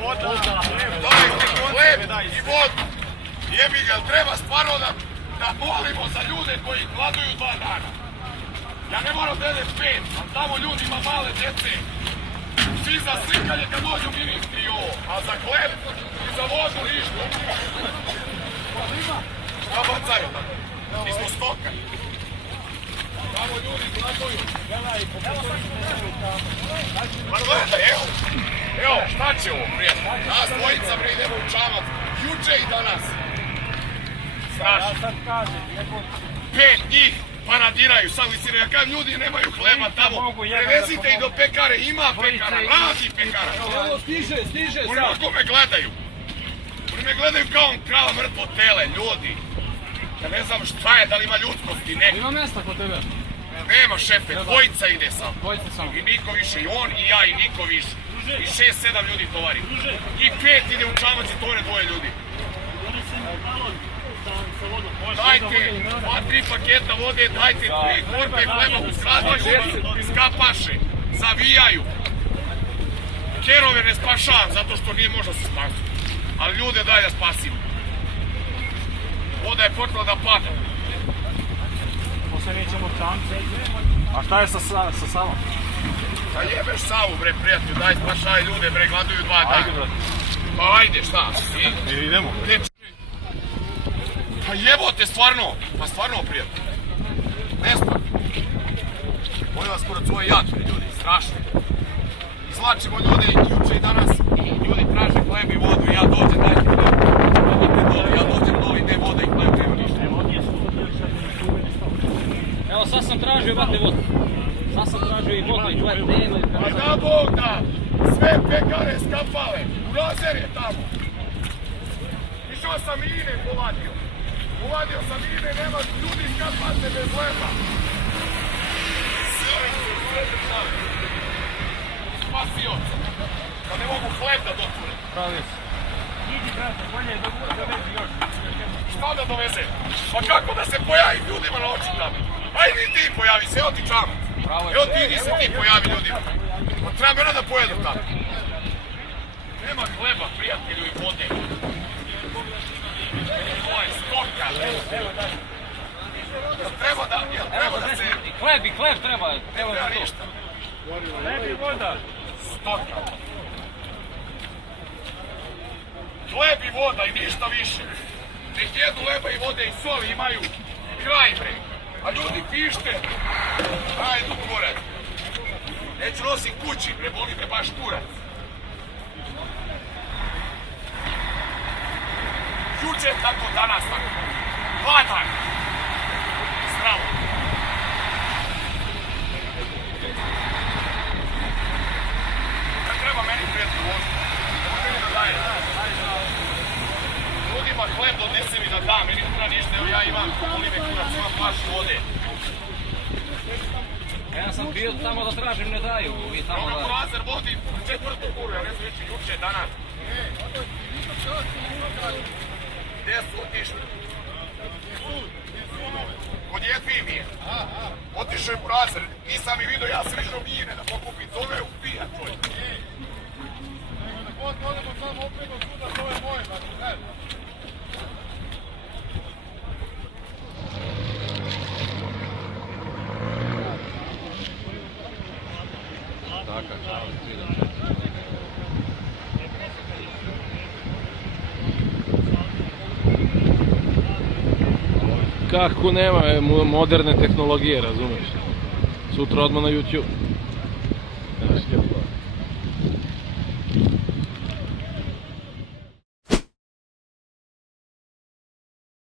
Voda, dajte hleb i vodu. Jebi ga, treba stvarno da molimo za ljude koji gladuju 2 dana. Ja ne moram da jedem 5, ali tamo ljudi ima male djece. Svi za slikanje kad dođu ministri i ovo, a za hleb i za vodu ništa. Šta bacaju tamo? Mi smo stoka. Tamo ljudi gladuju. Pa gledaj, evo, šta će ovo, prijatelj? Nas dvojica bre idemo u Čamac, juče i danas. Strašno. 5 njih paradiraju, sad li ja kažem, ljudi nemaju hleba tamo, prevezite i do pekare, ima pekara, radi pekara. Evo, stiže Oni kako me gledaju. Oni me gledaju kao krava mrtvo tele, ljudi. Ja ne znam šta je, da li ima ljudskosti, neko. Ima mjesta kod tebe? Nema šefe, dvojica ide sam. I niko više, i on i ja i niko više. I 6-7 ljudi tovari. I 5 ide u Čamac i tovare 2 ljudi. Dajte 2-3 paketa vode, dajte 3 korpe hleba u sladnju, skapaše, zavijaju. Kerove ne spašavam zato što nije možda se spasiti. Ali ljude daj da spasimo. Voda je počela da pada. Poslije nećemo Čamce. A šta je sa Savom? Pa jebeš Savu bre prijatelju, daj spašaj ljude bre, gladuju 2 dana. Pa ajde, šta? Idemo. Pa jebote, stvarno, pa stvarno prijatelj. Nespad. Molim vas skoro svoj jad, ljudi, strašno. Izlačimo ljude juče i danas, ljudi traže hleb i vodu i ja dođem, dajte hleb. Ja dođem doli, ne vode i hleb, nema ništa. Evo sad sam tražio vatne vode. Sad sam tražio i vodu i čuvaj nema. Pa da Bog da, sve pekare skapale, urazer je tamo. Išao sam Ine povadio. Uvadio sam Ine, nema ljudi skapate bez hleba. Spasio sam. Da ne mogu hleb da dotvore. Pravi se. Idi brate, bolje je dovezi još. Šta da doveze? Pa kako da se pojavim ljudima na oči tamo? Ajde ti pojavi se, evo ti Čamac. Evo ti idi se ti pojavi ljudima. Pa treba mene da pojedu tamo. Nema hleba, prijatelju, i vode. Ovo je stoka. Treba da se... I hleb treba. Nema ništa. Hleb i voda. Stoka. Hleb i voda i ništa više. Nek jedu leba i vode i soli imaju kraj bre. A ljudi pište. Ajdu kurac. Neću nosim kući bre, boli me baš kurac. Juče tako, danas tako. 2 dana. Zdravo. Kad treba meni prijatelj voziti. Ljudima hleb donese mi da da, meni ne treba ništa, evo ja imam polime kurac, imam flašu vode. Ja sam bio tamo da tražim, ne daju. Program Urazer vodi 4. kuru, ja ne znam reći juče, danas. Gdje su otišli? Kod Jefimije. Otišao je Urazer, nisam i vidio, ja sam išao Mine da pokupim, zove ubija tvoj. Odemo samo opet od suda, to je moje, znači, ne. Kako nema moderne tehnologije, razumiješ? Sutra odmah na YouTube.